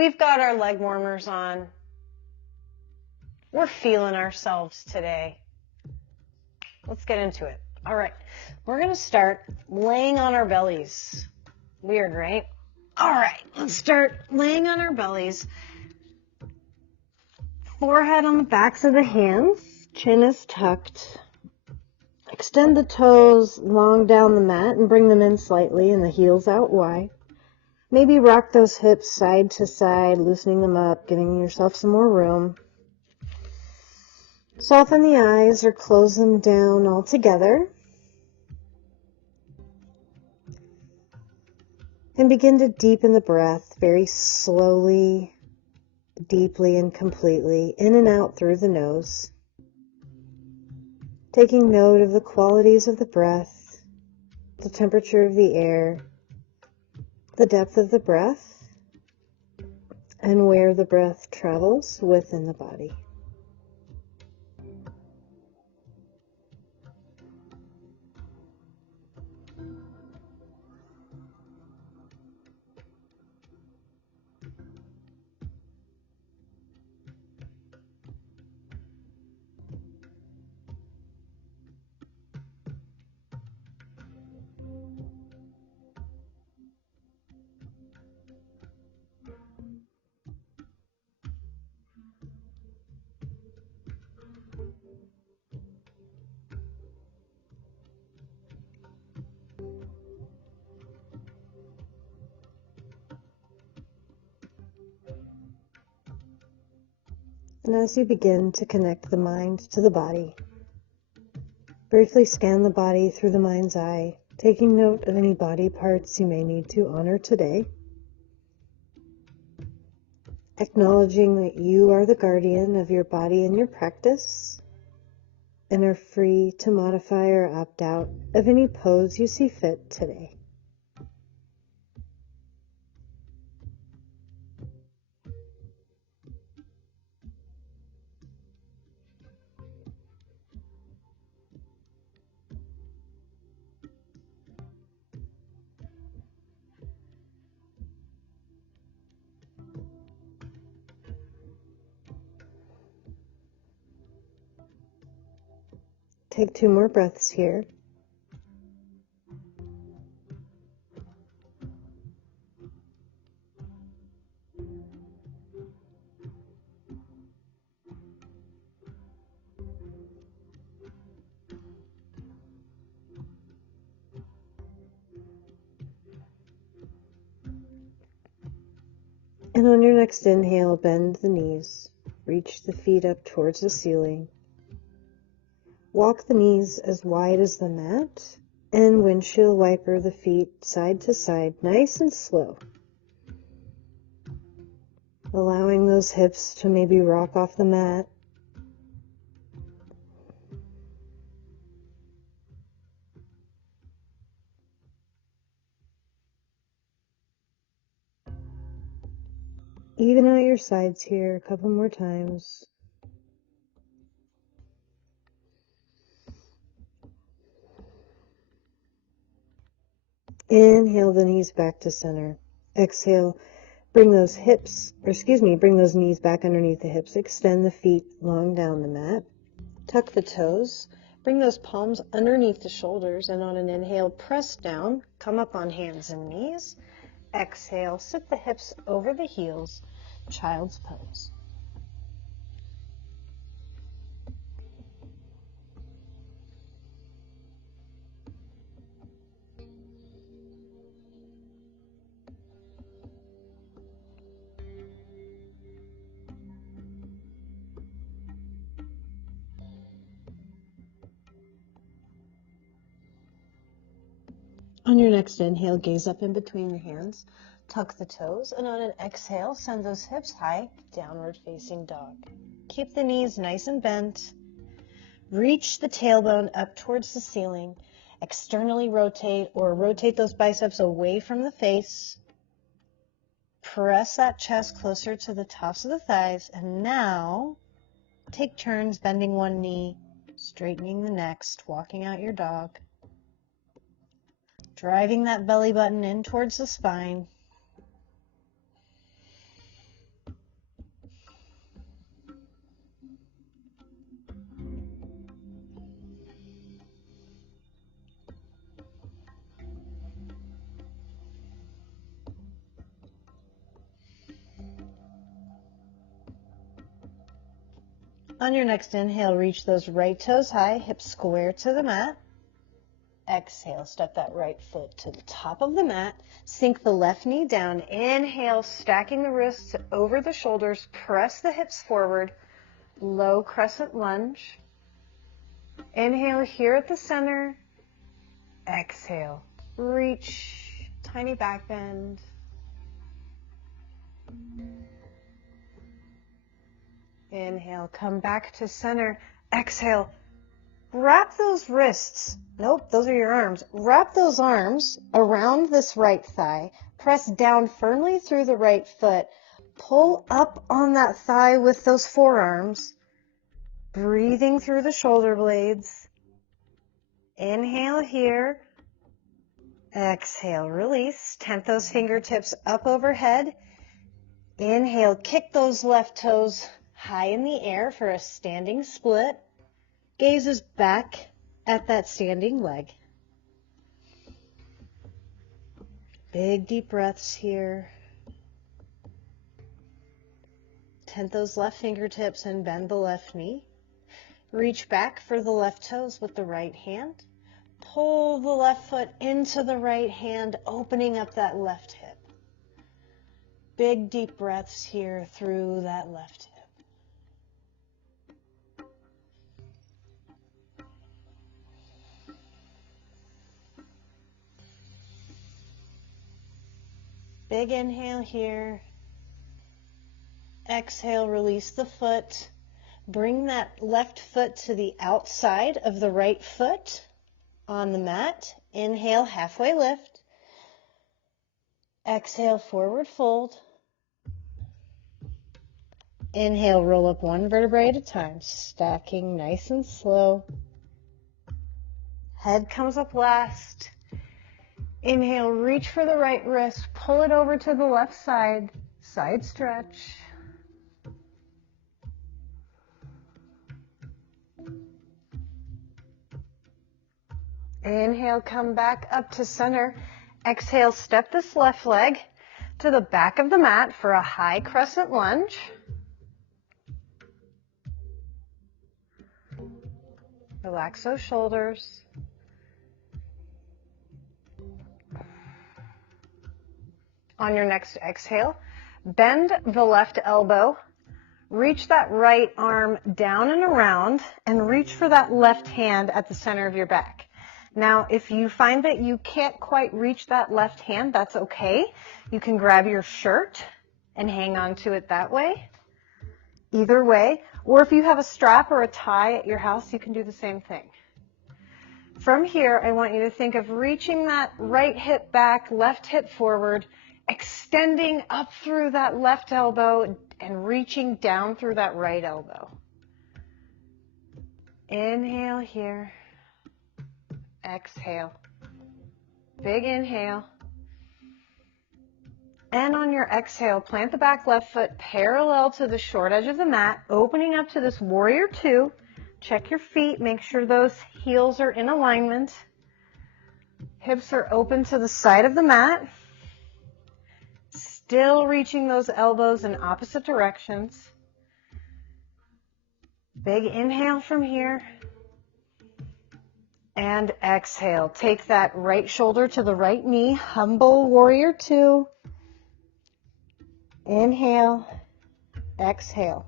We've got our leg warmers on. We're feeling ourselves today. Let's get into it. All right, we're going to start laying on our bellies. Weird, right? All right, let's start laying on our bellies. Forehead on the backs of the hands. Chin is tucked. Extend the toes long down the mat and bring them in slightly and the heels out wide. Maybe rock those hips side to side, loosening them up, giving yourself some more room. Soften the eyes or close them down altogether. And begin to deepen the breath very slowly, deeply and completely, in and out through the nose. Taking note of the qualities of the breath, the temperature of the air, the depth of the breath, and where the breath travels within the body. And as you begin to connect the mind to the body, briefly scan the body through the mind's eye, taking note of any body parts you may need to honor today, acknowledging that you are the guardian of your body and your practice, and are free to modify or opt out of any pose you see fit today. Take 2 more breaths here. And on your next inhale, bend the knees. Reach the feet up towards the ceiling. Walk the knees as wide as the mat and windshield wiper the feet side to side, nice and slow. Allowing those hips to maybe rock off the mat. Even out your sides here a couple more times. Inhale the knees back to center. Exhale, bring those knees back underneath the hips. Extend the feet long down the mat. Tuck the toes. Bring those palms underneath the shoulders, and on an inhale, press down. Come up on hands and knees. Exhale, sit the hips over the heels. Child's pose. On your next inhale, gaze up in between your hands, tuck the toes, and on an exhale, send those hips high, downward facing dog. Keep the knees nice and bent. Reach the tailbone up towards the ceiling. Externally rotate or rotate those biceps away from the face. Press that chest closer to the tops of the thighs, and now take turns bending one knee, straightening the next, walking out your dog. Driving that belly button in towards the spine. On your next inhale, reach those right toes high, hips square to the mat. Exhale, step that right foot to the top of the mat. Sink the left knee down. Inhale, stacking the wrists over the shoulders. Press the hips forward. Low crescent lunge. Inhale here at the center. Exhale, reach, tiny back bend. Inhale, come back to center. Exhale, wrap those wrists. Nope, those are your arms. Wrap those arms around this right thigh. Press down firmly through the right foot. Pull up on that thigh with those forearms. Breathing through the shoulder blades. Inhale here. Exhale, release. Tent those fingertips up overhead. Inhale, kick those left toes high in the air for a standing split. Gaze is back at that standing leg. Big deep breaths here. Tent those left fingertips and bend the left knee. Reach back for the left toes with the right hand. Pull the left foot into the right hand, opening up that left hip. Big deep breaths here through that left hip. Big inhale here. Exhale, release the foot. Bring that left foot to the outside of the right foot on the mat. Inhale, halfway lift. Exhale, forward fold. Inhale, roll up one vertebrae at a time, stacking nice and slow. Head comes up last. Inhale, reach for the right wrist, pull it over to the left side, side stretch. Inhale, come back up to center. Exhale, step this left leg to the back of the mat for a high crescent lunge. Relax those shoulders. On your next exhale, bend the left elbow. Reach that right arm down and around and reach for that left hand at the center of your back. Now, if you find that you can't quite reach that left hand, that's okay. You can grab your shirt and hang on to it that way. Either way. Or if you have a strap or a tie at your house, you can do the same thing. From here, I want you to think of reaching that right hip back, left hip forward, extending up through that left elbow and reaching down through that right elbow. Inhale here. Exhale. Big inhale. And on your exhale, plant the back left foot parallel to the short edge of the mat, opening up to this warrior two. Check your feet. Make sure those heels are in alignment. Hips are open to the side of the mat. Still reaching those elbows in opposite directions. Big inhale from here. And exhale. Take that right shoulder to the right knee. Humble warrior two. Inhale. Exhale.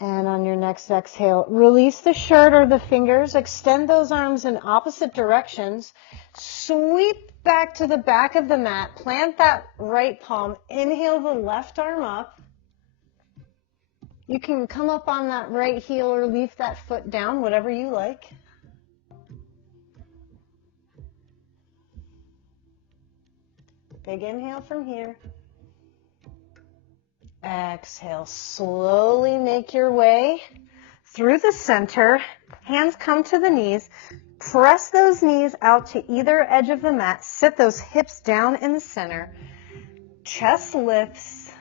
And on your next exhale, release the shirt or the fingers. Extend those arms in opposite directions. Sweep back to the back of the mat. Plant that right palm. Inhale the left arm up. You can come up on that right heel or leave that foot down, whatever you like. Big inhale from here. Exhale, slowly make your way through the center. Hands come to the knees. Press those knees out to either edge of the mat. Sit those hips down in the center. Chest lifts.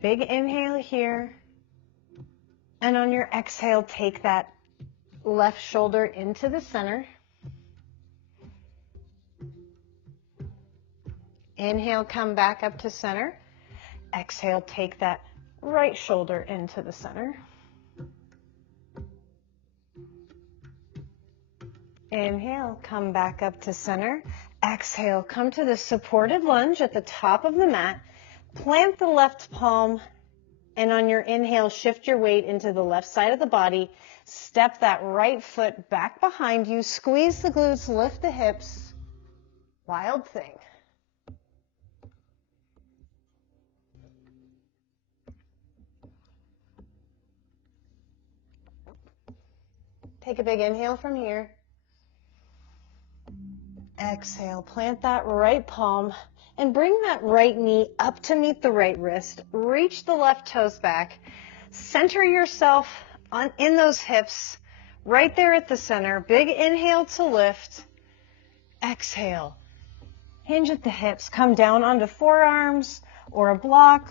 Big inhale here. And on your exhale, take that left shoulder into the center. Inhale, come back up to center. Exhale, take that right shoulder into the center. Inhale, come back up to center. Exhale, come to the supported lunge at the top of the mat. Plant the left palm, and on your inhale, shift your weight into the left side of the body. Step that right foot back behind you. Squeeze the glutes, lift the hips. Wild thing. Take a big inhale from here. Exhale, plant that right palm and bring that right knee up to meet the right wrist. Reach the left toes back. Center yourself in those hips, right there at the center. Big inhale to lift. Exhale. Hinge at the hips. Come down onto forearms or a block.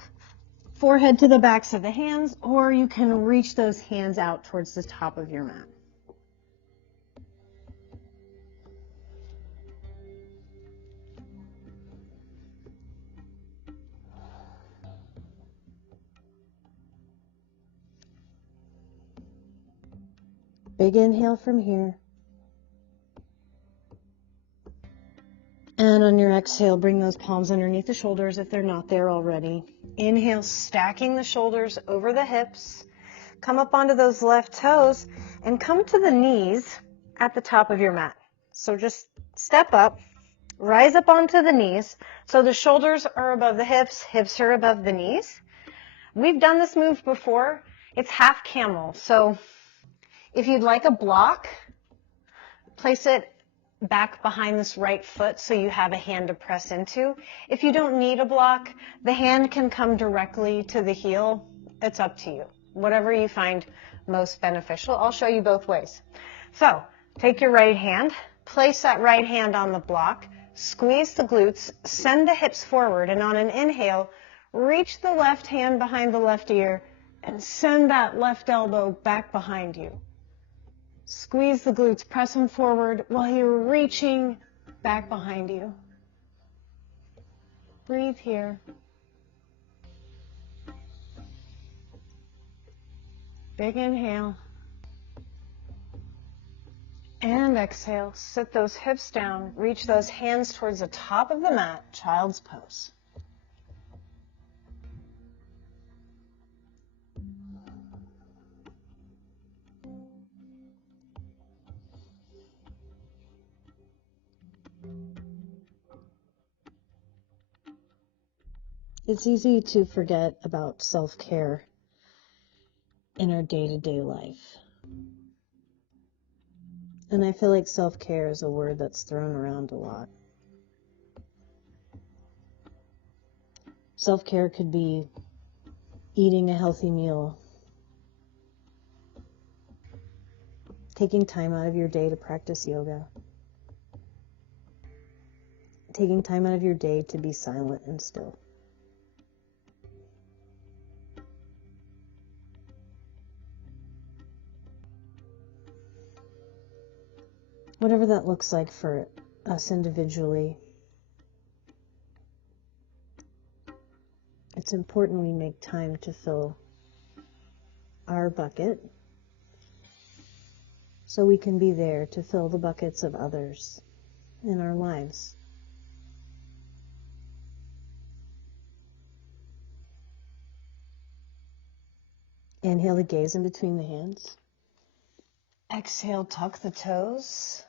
Forehead to the backs of the hands, or you can reach those hands out towards the top of your mat. Big inhale from here. And on your exhale, bring those palms underneath the shoulders if they're not there already. Inhale, stacking the shoulders over the hips. Come up onto those left toes and come to the knees at the top of your mat. So just step up, rise up onto the knees. So the shoulders are above the hips, hips are above the knees. We've done this move before. It's half camel. So if you'd like a block, place it back behind this right foot so you have a hand to press into. If you don't need a block, the hand can come directly to the heel. It's up to you. Whatever you find most beneficial. I'll show you both ways. So take your right hand, place that right hand on the block, squeeze the glutes, send the hips forward, and on an inhale, reach the left hand behind the left ear and send that left elbow back behind you. Squeeze the glutes, press them forward while you're reaching back behind you. Breathe here. Big inhale. And exhale. Sit those hips down. Reach those hands towards the top of the mat. Child's pose. It's easy to forget about self-care in our day-to-day life. And I feel like self-care is a word that's thrown around a lot. Self-care could be eating a healthy meal, taking time out of your day to practice yoga, taking time out of your day to be silent and still. Whatever that looks like for us individually, it's important we make time to fill our bucket so we can be there to fill the buckets of others in our lives. Inhale to gaze in between the hands. Exhale, tuck the toes.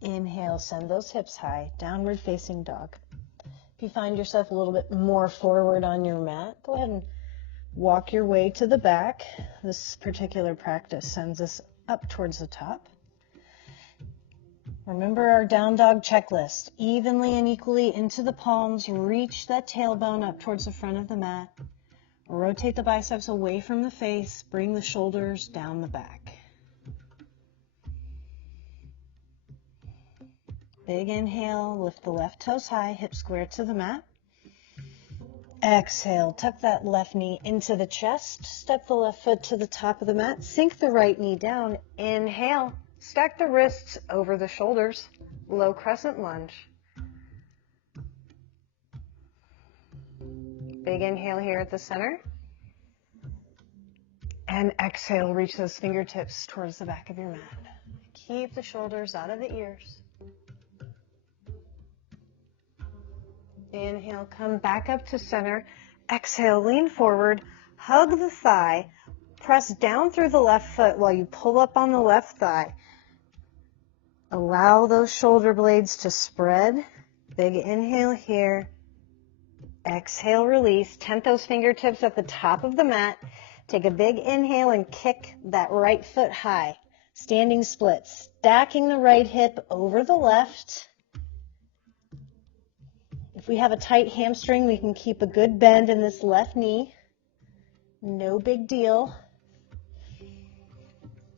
Inhale, send those hips high, downward facing dog. If you find yourself a little bit more forward on your mat, go ahead and walk your way to the back. This particular practice sends us up towards the top. Remember our down dog checklist. Evenly and equally into the palms. You reach that tailbone up towards the front of the mat. Rotate the biceps away from the face. Bring the shoulders down the back. Big inhale, lift the left toes high, hips square to the mat. Exhale, tuck that left knee into the chest, step the left foot to the top of the mat, sink the right knee down. Inhale, stack the wrists over the shoulders, low crescent lunge. Big inhale here at the center. And exhale, reach those fingertips towards the back of your mat. Keep the shoulders out of the ears. Inhale, come back up to center. Exhale, lean forward, hug the thigh, press down through the left foot while you pull up on the left thigh. Allow those shoulder blades to spread. Big inhale here. Exhale, release. Tent those fingertips at the top of the mat. Take a big inhale and kick that right foot high. Standing split, stacking the right hip over the left. If we have a tight hamstring, we can keep a good bend in this left knee. No big deal.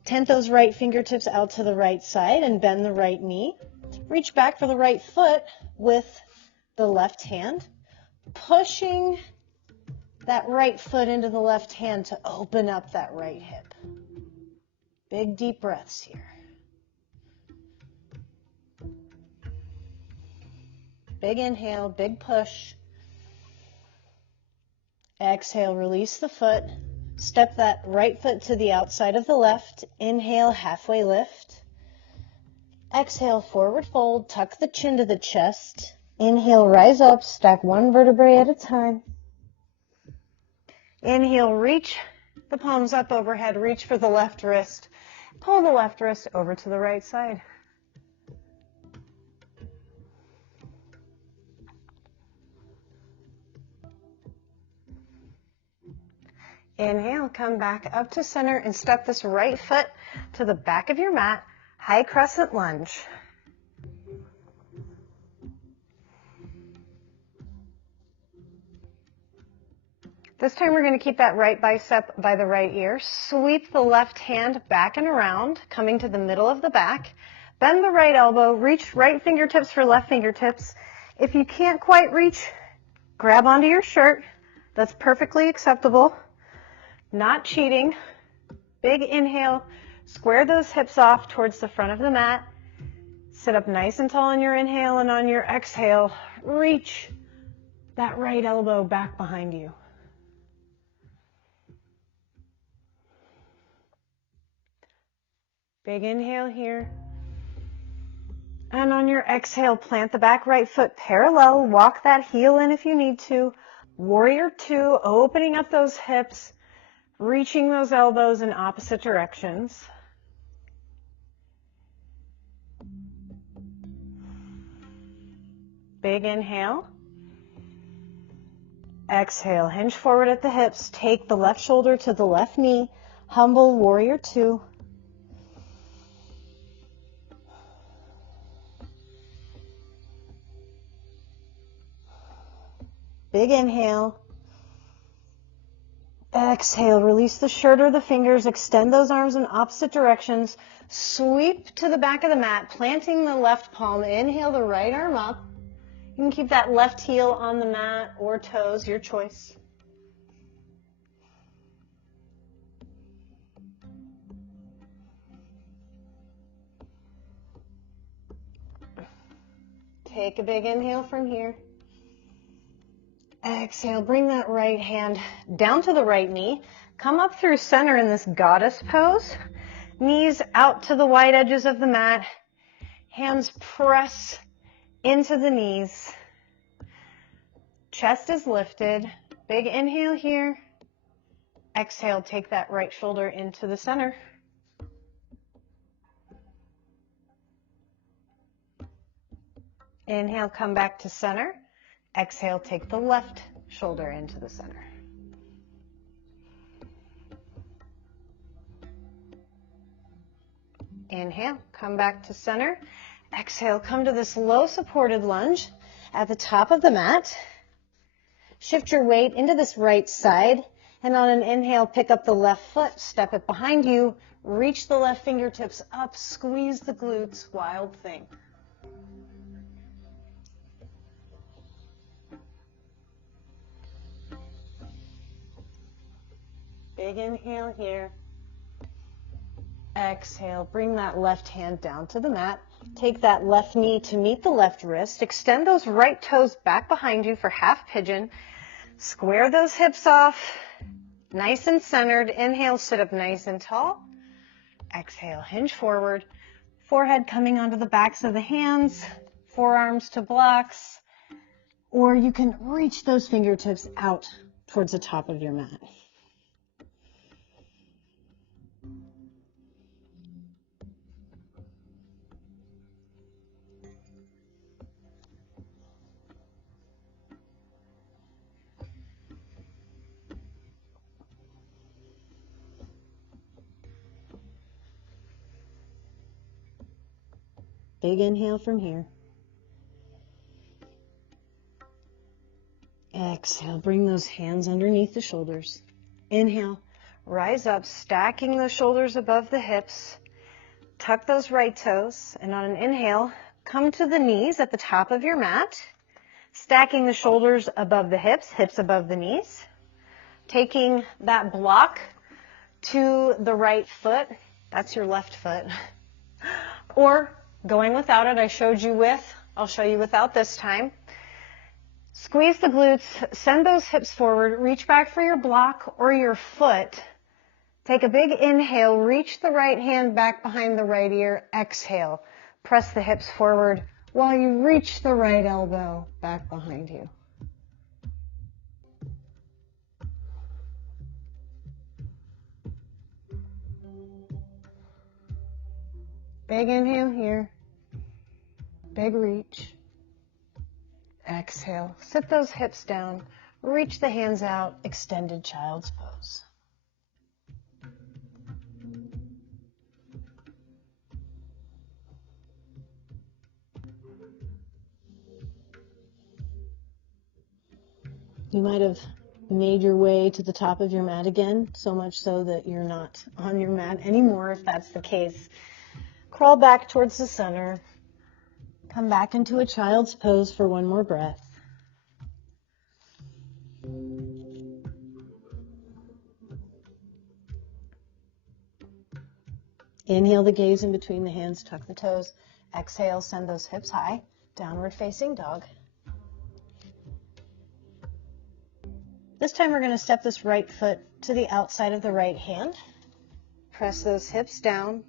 Tent those right fingertips out to the right side and bend the right knee. Reach back for the right foot with the left hand, pushing that right foot into the left hand to open up that right hip. Big deep breaths here. Big inhale, big push. Exhale, release the foot. Step that right foot to the outside of the left. Inhale, halfway lift. Exhale, forward fold. Tuck the chin to the chest. Inhale, rise up. Stack one vertebrae at a time. Inhale, reach the palms up overhead. Reach for the left wrist. Pull the left wrist over to the right side. Inhale, come back up to center and step this right foot to the back of your mat. High crescent lunge. This time we're going to keep that right bicep by the right ear. Sweep the left hand back and around, coming to the middle of the back. Bend the right elbow. Reach right fingertips for left fingertips. If you can't quite reach, grab onto your shirt. That's perfectly acceptable. Not cheating. Big inhale. Square those hips off towards the front of the mat. Sit up nice and tall on your inhale, and on your exhale, reach that right elbow back behind you. Big inhale here. And on your exhale, plant the back right foot parallel. Walk that heel in if you need to. Warrior two, opening up those hips, reaching those elbows in opposite directions. Big inhale. Exhale, hinge forward at the hips. Take the left shoulder to the left knee. Humble warrior two. Big inhale. Exhale, release the shirt or the fingers. Extend those arms in opposite directions. Sweep to the back of the mat, planting the left palm. Inhale the right arm up. You can keep that left heel on the mat or toes, your choice. Take a big inhale from here. Exhale, bring that right hand down to the right knee. Come up through center in this goddess pose. Knees out to the wide edges of the mat. Hands press into the knees. Chest is lifted. Big inhale here. Exhale, take that right shoulder into the center. Inhale, come back to center. Exhale, take the left shoulder into the center. Inhale, come back to center. Exhale, come to this low supported lunge at the top of the mat. Shift your weight into this right side, and on an inhale, pick up the left foot, step it behind you, reach the left fingertips up, squeeze the glutes, wild thing. Big inhale here. Exhale, bring that left hand down to the mat. Take that left knee to meet the left wrist. Extend those right toes back behind you for half pigeon. Square those hips off, nice and centered. Inhale, sit up nice and tall. Exhale, hinge forward. Forehead coming onto the backs of the hands, forearms to blocks, or you can reach those fingertips out towards the top of your mat. Big inhale from here. Exhale, bring those hands underneath the shoulders. Inhale, rise up, stacking the shoulders above the hips. Tuck those right toes, and on an inhale, come to the knees at the top of your mat, stacking the shoulders above the hips above the knees. Taking that block to the right foot, that's your left foot, or going without it, I'll show you without this time. Squeeze the glutes, send those hips forward, reach back for your block or your foot. Take a big inhale, reach the right hand back behind the right ear. Exhale, press the hips forward while you reach the right elbow back behind you. Big inhale here, big reach. Exhale, sit those hips down, reach the hands out, extended child's pose. You might have made your way to the top of your mat again, so much so that you're not on your mat anymore. If that's the case, crawl back towards the center. Come back into a child's pose for one more breath. Inhale the gaze in between the hands, tuck the toes. Exhale, send those hips high, downward facing dog. This time we're going to step this right foot to the outside of the right hand. Press those hips down.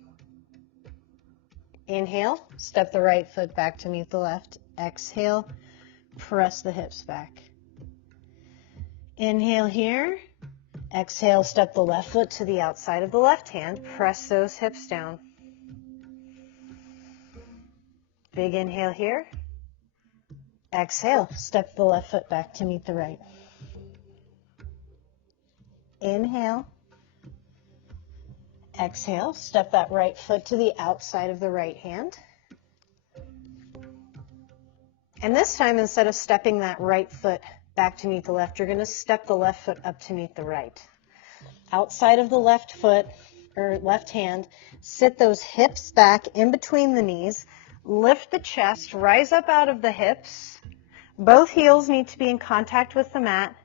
Inhale, step the right foot back to meet the left. Exhale, press the hips back. Inhale here. Exhale, step the left foot to the outside of the left hand. Press those hips down. Big inhale here. Exhale, step the left foot back to meet the right. Inhale. Exhale, step that right foot to the outside of the right hand. And this time, instead of stepping that right foot back to meet the left, you're going to step the left foot up to meet the right. Outside of the left foot, or left hand, sit those hips back in between the knees, lift the chest, rise up out of the hips. Both heels need to be in contact with the mat.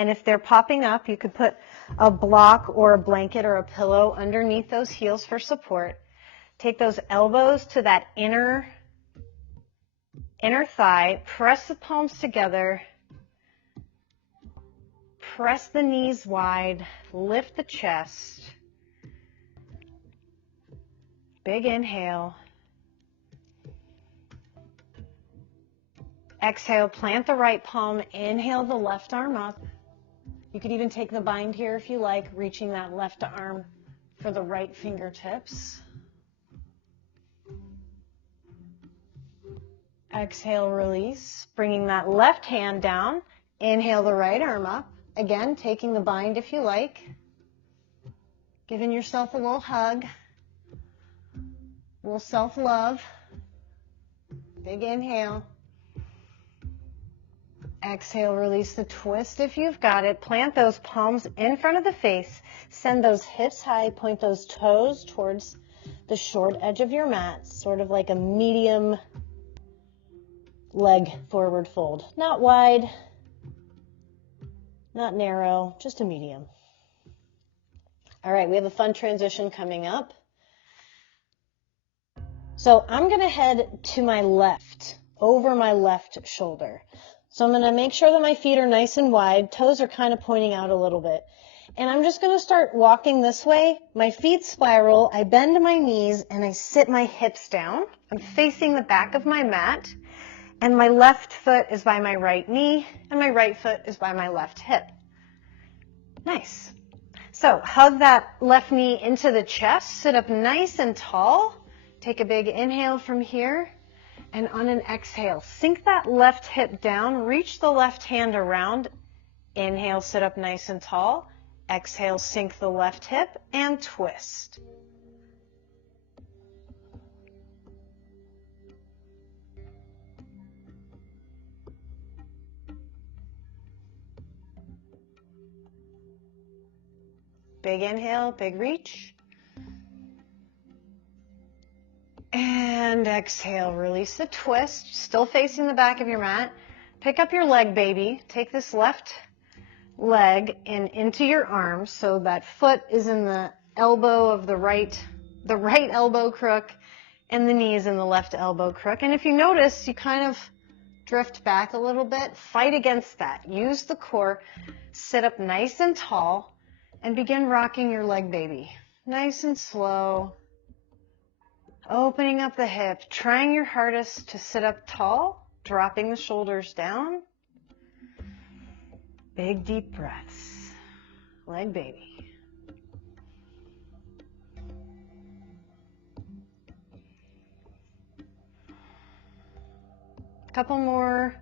And if they're popping up, you could put a block or a blanket or a pillow underneath those heels for support. Take those elbows to that inner thigh. Press the palms together. Press the knees wide. Lift the chest. Big inhale. Exhale, plant the right palm. Inhale the left arm up. You could even take the bind here if you like, reaching that left arm for the right fingertips. Exhale, release. Bringing that left hand down. Inhale the right arm up. Again, taking the bind if you like. Giving yourself a little hug. A little self-love. Big inhale. Exhale, release the twist if you've got it. Plant those palms in front of the face. Send those hips high. Point those toes towards the short edge of your mat, sort of like a medium leg forward fold. Not wide, not narrow, just a medium. All right, we have a fun transition coming up. So I'm going to head to my left, over my left shoulder. So I'm going to make sure that my feet are nice and wide. Toes are kind of pointing out a little bit. And I'm just going to start walking this way. My feet spiral. I bend my knees and I sit my hips down. I'm facing the back of my mat. And my left foot is by my right knee. And my right foot is by my left hip. Nice. So hug that left knee into the chest. Sit up nice and tall. Take a big inhale from here. And on an exhale, sink that left hip down. Reach the left hand around. Inhale, sit up nice and tall. Exhale, sink the left hip and twist. Big inhale, big reach. And exhale, release the twist. Still facing the back of your mat. Pick up your leg, baby. Take this left leg and into your arms so that foot is in the elbow of the right elbow crook, and the knee is in the left elbow crook. And if you notice, you kind of drift back a little bit. Fight against that. Use the core. Sit up nice and tall and begin rocking your leg, baby. Nice and slow. Opening up the hip, trying your hardest to sit up tall, dropping the shoulders down. Big deep breaths. Leg baby. Couple more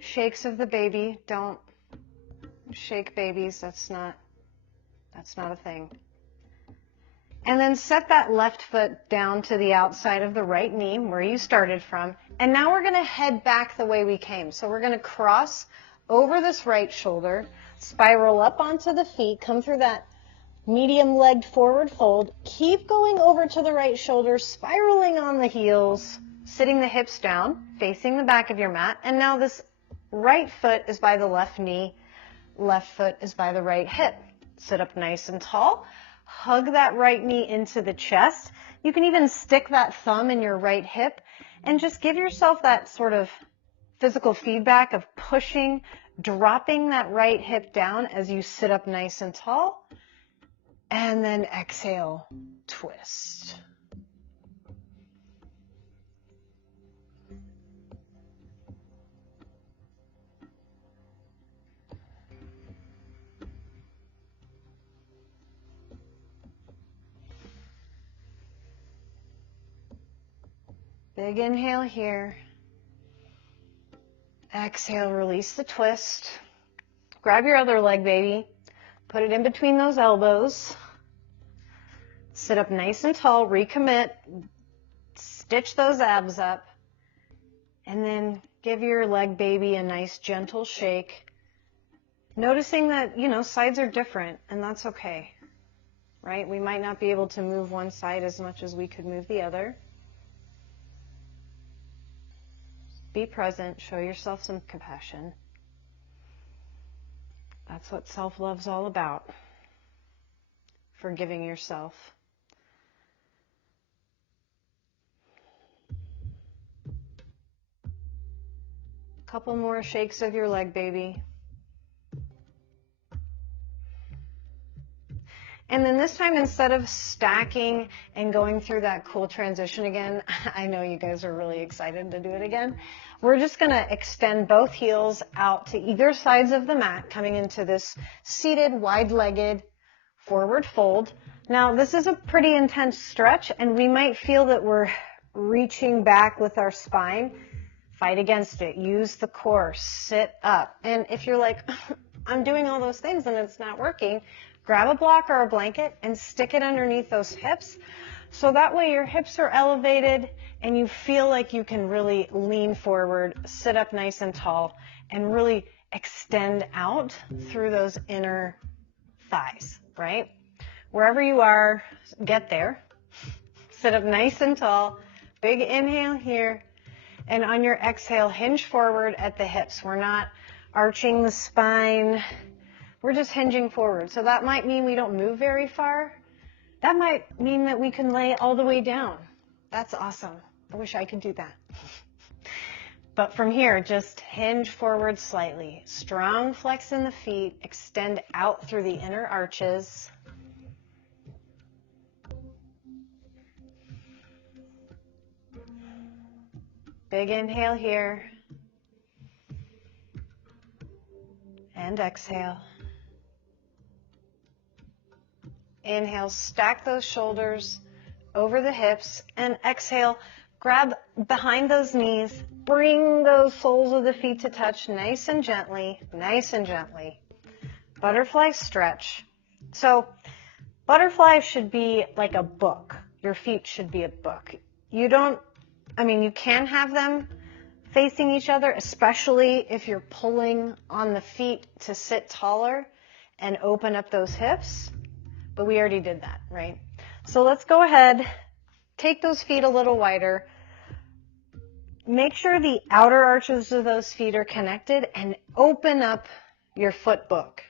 shakes of the baby. Don't shake babies. That's not a thing. And then set that left foot down to the outside of the right knee where you started from. And now we're going to head back the way we came. So we're going to cross over this right shoulder, spiral up onto the feet, come through that medium-legged forward fold. Keep going over to the right shoulder, spiraling on the heels, sitting the hips down, facing the back of your mat. And now this right foot is by the left knee, left foot is by the right hip. Sit up nice and tall. Hug that right knee into the chest. You can even stick that thumb in your right hip and just give yourself that sort of physical feedback of pushing, dropping that right hip down as you sit up nice and tall. And then exhale, twist. Big inhale here. Exhale, release the twist. Grab your other leg, baby. Put it in between those elbows. Sit up nice and tall, recommit. Stitch those abs up. And then give your leg, baby, a nice gentle shake. Noticing that, sides are different, and that's okay, right? We might not be able to move one side as much as we could move the other. Be present, show yourself some compassion. That's what self-love's all about. Forgiving yourself. Couple more shakes of your leg, baby. And then this time, instead of stacking and going through that cool transition again, I know you guys are really excited to do it again. We're just going to extend both heels out to either sides of the mat, coming into this seated, wide-legged forward fold. Now, this is a pretty intense stretch, and we might feel that we're reaching back with our spine. Fight against it. Use the core. Sit up. And if you're like, I'm doing all those things and it's not working, grab a block or a blanket and stick it underneath those hips. So that way your hips are elevated and you feel like you can really lean forward, sit up nice and tall, and really extend out through those inner thighs, right? Wherever you are, get there. Sit up nice and tall. Big inhale here. And on your exhale, hinge forward at the hips. We're not arching the spine. We're just hinging forward. So that might mean we don't move very far. That might mean that we can lay all the way down. That's awesome. I wish I could do that. But from here, just hinge forward slightly. Strong flex in the feet. Extend out through the inner arches. Big inhale here. And exhale. Inhale, stack those shoulders over the hips. And exhale, grab behind those knees. Bring those soles of the feet to touch nice and gently, nice and gently. Butterfly stretch. So butterfly should be like a book. Your feet should be a book. You can have them facing each other, especially if you're pulling on the feet to sit taller and open up those hips. But we already did that, right? So let's go ahead, take those feet a little wider. Make sure the outer arches of those feet are connected and open up your foot book.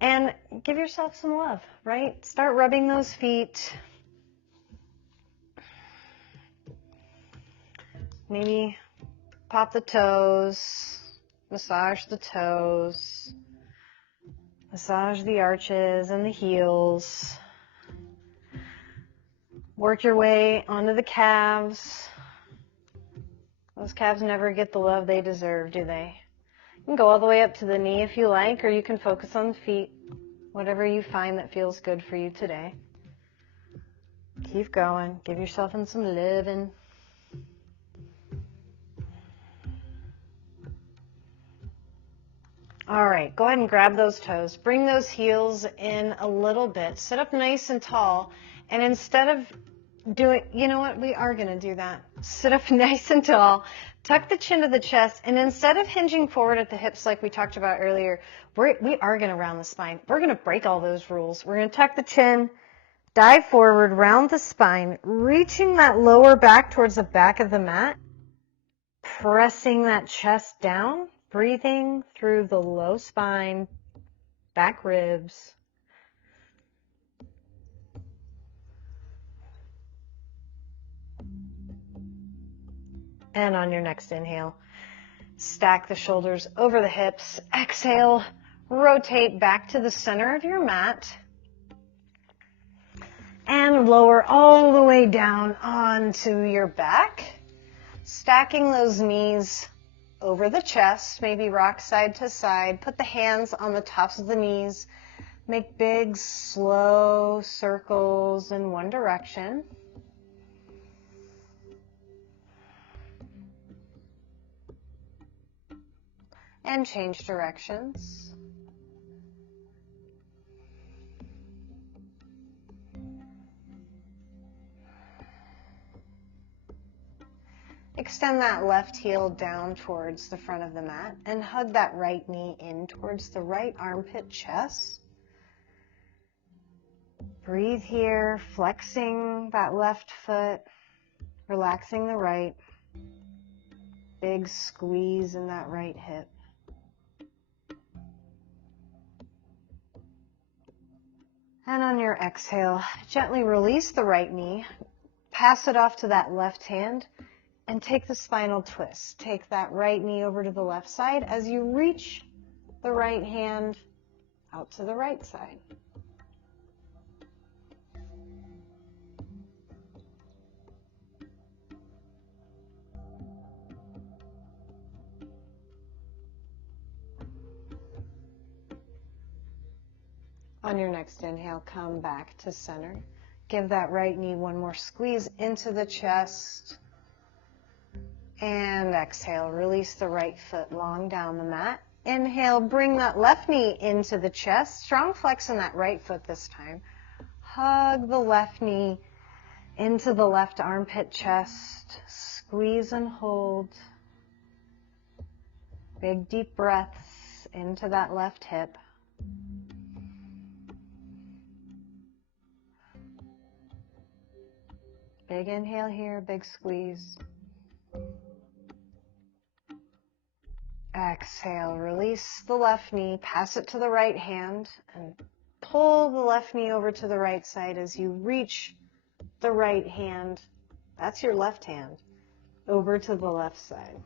And give yourself some love, right? Start rubbing those feet. Maybe pop the toes, massage the toes, massage the arches and the heels. Work your way onto the calves. Those calves never get the love they deserve, do they? You can go all the way up to the knee if you like, or you can focus on the feet, whatever you find that feels good for you today. Keep going. Give yourself some living. All right, go ahead and grab those toes. Bring those heels in a little bit. Sit up nice and tall. And instead of doing, you know what, we are going to do that. Sit up nice and tall. Tuck the chin to the chest. And instead of hinging forward at the hips like we talked about earlier, we are going to round the spine. We're going to break all those rules. We're going to tuck the chin, dive forward, round the spine, reaching that lower back towards the back of the mat, pressing that chest down. Breathing through the low spine, back ribs. And on your next inhale, stack the shoulders over the hips. Exhale, rotate back to the center of your mat. And lower all the way down onto your back. Stacking those knees over the chest, maybe rock side to side. Put the hands on the tops of the knees. Make big, slow circles in one direction. And change directions. Extend that left heel down towards the front of the mat and hug that right knee in towards the right armpit chest. Breathe here, flexing that left foot, relaxing the right. Big squeeze in that right hip. And on your exhale, gently release the right knee, pass it off to that left hand, and take the spinal twist. Take that right knee over to the left side as you reach the right hand out to the right side. On your next inhale, come back to center. Give that right knee one more squeeze into the chest. And exhale, release the right foot long down the mat. Inhale, bring that left knee into the chest. Strong flex in that right foot this time. Hug the left knee into the left armpit chest. Squeeze and hold. Big deep breaths into that left hip. Big inhale here, big squeeze. Exhale, release the left knee, pass it to the right hand, and pull the left knee over to the right side as you reach the right hand. That's your left hand. over to the left side.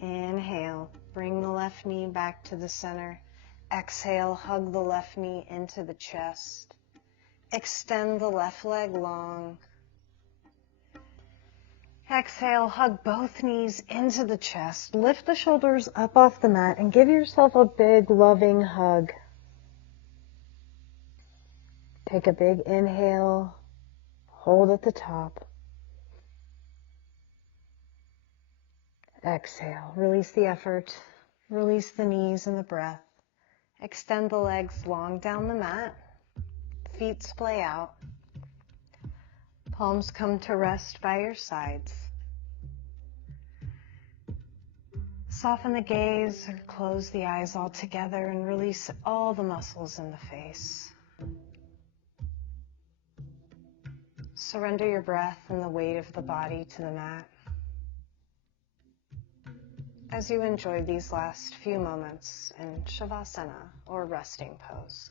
Inhale, bring the left knee back to the center. Exhale, hug the left knee into the chest. Extend the left leg long. Exhale, hug both knees into the chest. Lift the shoulders up off the mat and give yourself a big, loving hug. Take a big inhale. Hold at the top. Exhale. Release the effort. Release the knees and the breath. Extend the legs long down the mat. Feet splay out. Palms come to rest by your sides. Soften the gaze or close the eyes altogether and release all the muscles in the face. Surrender your breath and the weight of the body to the mat as you enjoy these last few moments in Shavasana or resting pose.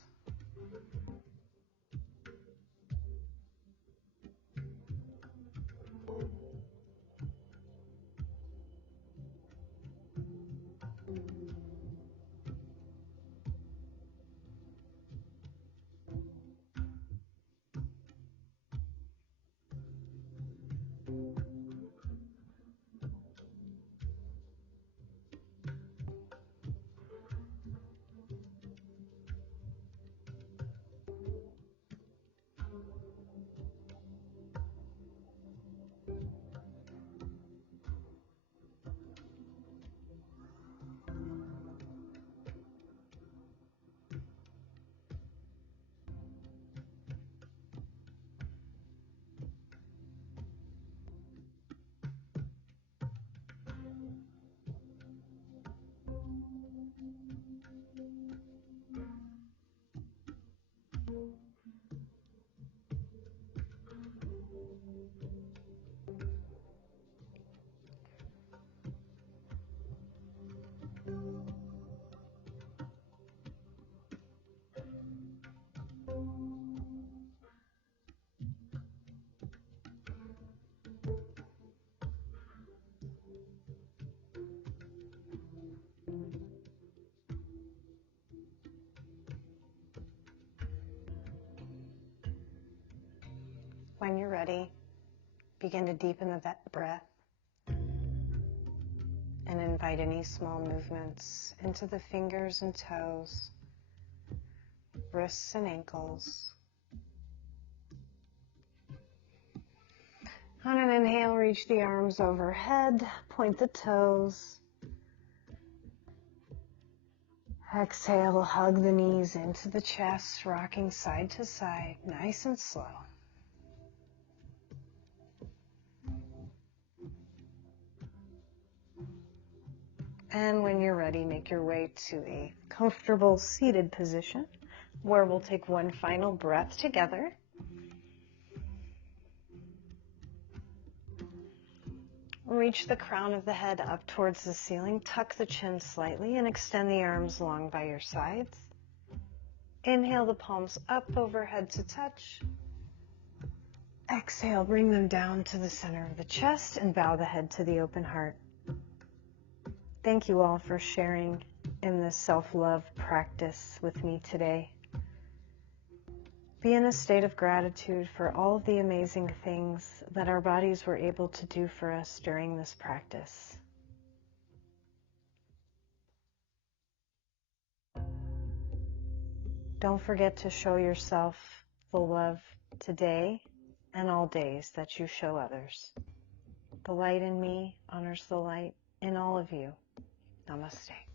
When you're ready, begin to deepen the breath and invite any small movements into the fingers and toes, wrists and ankles. On an inhale, reach the arms overhead, point the toes. Exhale, hug the knees into the chest, rocking side to side, nice and slow. And when you're ready, make your way to a comfortable seated position where we'll take one final breath together. Reach the crown of the head up towards the ceiling, tuck the chin slightly, and extend the arms long by your sides. Inhale the palms up overhead to touch. Exhale, bring them down to the center of the chest and bow the head to the open heart. Thank you all for sharing in this self-love practice with me today. Be in a state of gratitude for all of the amazing things that our bodies were able to do for us during this practice. Don't forget to show yourself the love today and all days that you show others. The light in me honors the light in all of you. Namaste.